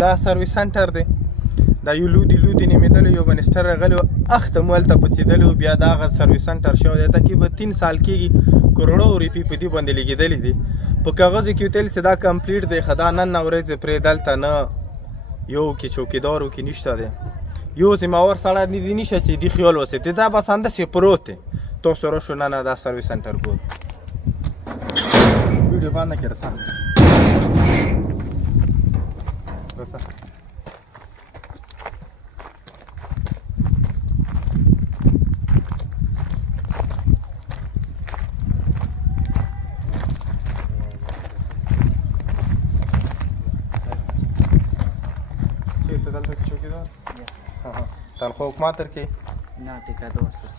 دا سرویس سنټر دی. دا یو لودي نمیدلی یو منسټر راغلی و اخته مو هلته پڅېدلی و. بیا دغه سرویس سنټر شوی دی تقریبا 3 سال کېږي. کروڑو روپۍ په دې باندې لګېدلې دي. په کاغذو کې وتلي چې دا کمپلیټ دی ښه دا نن ورځې پرې دلته نه یو کې چوکیدار وکې نشته دی. یو ذمهوار سړی نه دی نشه چې دې خیال وساتي. دا بس همداسې پروت دی. تاسو راشو نه دا سرویس سنټر ګورو. ویډیو بند نکړه څه تنخوا حکومت درکوي؟ نه ټیکادار سر.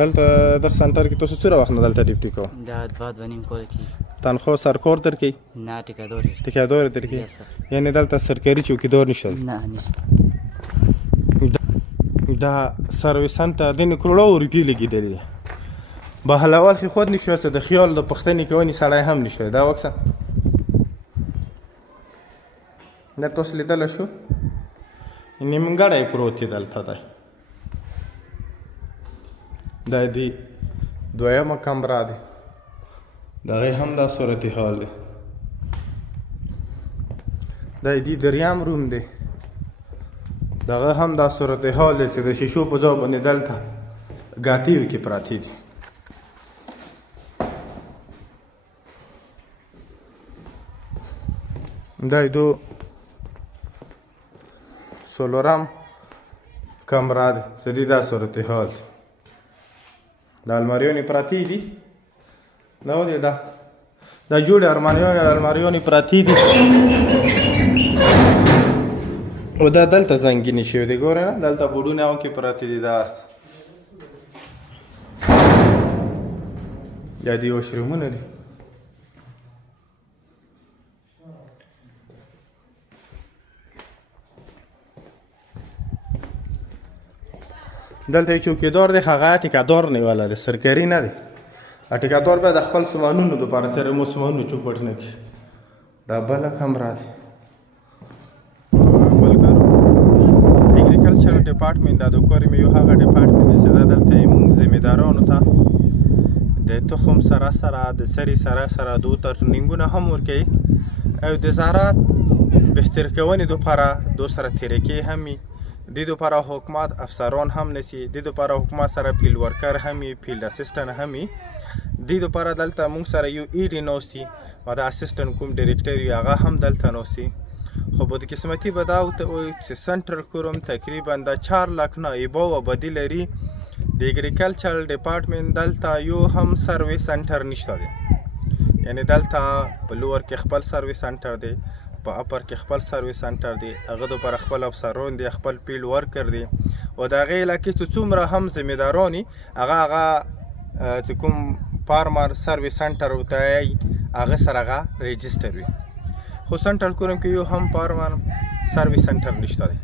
دلته دغه سنټر کې تاسو څومره وخت نه دلته ډیوټي کوئ؟ دا 2.5 کال کېږي. تنخوا سرکار درکوي؟ نه ټیکادار. ټیکادار درکوي؟ یعنې دلته سرکاري چوکیدار نشته؟ نه نشته. دا سرویس سنټر دنې کروڑو روپۍ لګېدلې دي. بهلول خې خود نشوی چې د خیال د پوښتنې کوونې سړی هم نشوی. دا وکسه دا تاسو لیدلی شو نیمګړی پروت دی دلته دی. دا د دویمه کمره دی. د هغې هم دا صورتحال دی. دا د دریم روم دی. د هغه هم دا صورتحال دی چې د شیشو په ځای باندې دلته ګاتې وکې پراتې دي. دا دو څلورم کمره دی چې د دا صورتحال دی. د الماریانې پراتې دي. دا ودې دا جوړې الماریانې پراتې دي. او دا دلته زنګینې شوي دي. ګوره نه دلته بوډونه هم کې پراتې دي. دا یا د واشرومونه دي. دلته یو چوکیدار دی. هغه ټیکادار نیولی دی. سرکاري نه دی. ټیکادار بیا د خپل سامانونو دپاره چې مو سامانونه چوپټ نه کړي. دا بله کمره دی. ملګرو اګریکلچر ډپارټمنټ دا د کورې مې یو هغه ډپارټمنټ دی چې دا دلته یې موږ ذمهدارانو ته د تخم سره د سرې سره دو ترنینګونه هم ورکوي او د زراعت بهتر کوونې دپاره دو سره طریقې هم وي. دې دپاره حکومت افسران هم نسی. دې دپاره حکومت سره فیلډ ورکر هم وي، فیلډ اسسټنټ هم وي. دې دپاره دلته موږ سره یو ایډي ناست وي او د اسسټنټ کوم ډایرکټر وي هغه هم دلته ناست وي. خو بدقسمتي به دا وي چې سنټر کوروم تقریبا د 4 لک نایبه و بدي لري. د اګریکلچر ډپارټمنټ دلته یو هم سرویس سنټر نشته دی. یعنې دلته په لور کې خپل سرویس سنټر دی، په اپر کې خپل سرویس سنټر دی. هغه دپاره خپل افسران دی، خپل فیلډ ورکر دی او د هغې علاقې چې څومره هم ذمهداران وي هغه چې کوم فارمر سرویس سنټر ورته وایي هغه سره هغه رجسټر وي. خو سنټر کوروم کې یو هم فارمر سرویس سنټر نشته دی.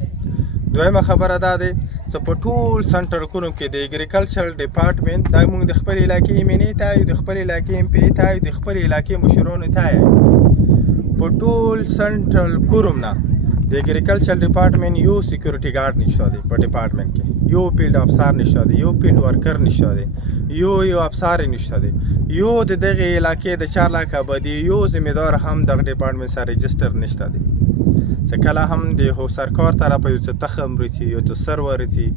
دویمه خبره دا دی چې په ټول سنټر کوروم کې د اګریکلچر ډپارټمنټ دا موږ د خپل علاقې امینې ته وایو، د خپل علاقې MP ته وایو، د خپل علاقې مشرانو ته وایو. په ټول سنټرل کوروم نه د اګریکلچر ډپارټمنټ یو سیکورټي ګارډ نشته دی. په ډپارټمنټ کې یو فیلډ افسر نشته دی، یو فیلډ ورکر نشته دی، یو افسر نشته دی، یو د دغه علاقې د 4 لک آبادي یو ذمهدار هم دغه ډپارټمنټ سره رجسټر نشته دی. چې کله هم د سرکار طرفه یو څه تخم رسي، یو څه سرور رسي،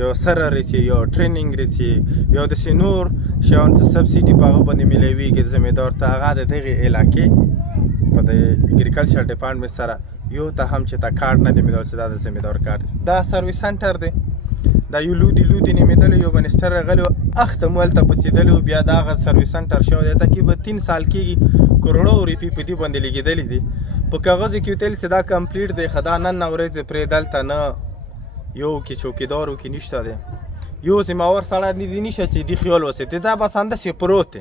یو سره رسي، یو ټرینینګ رسي، یو داسې نور شیان چې سبسیډي په هغه باندې میلاویږي ذمهدار ته هغه د دغې علاقې په د اګریکلچر ډپارټمنټ سره یو ته هم چې تا کارډ نه دی میلاو چې دا د ذمهدار کارډ. دا سرویس سنټر دی. دا یو لودي نمیدلی یو منسټر راغلی و اخته مو هلته پڅېدلی و. بیا دغه سرویس سنټر شوی دی تقریبا 3 سال کېږي. کروڑو روپۍ په دې باندې لګېدلې دي. په کاغذو کې وتلي چې دا کمپلیټ دی ښه دا نن ورځې پرې دلته نه یو کې چوکیدار وکې نشته دی. یو ذمهوار سړی نه دی نشه چې دې خیال وساتي. دا بس همداسې پروت دی.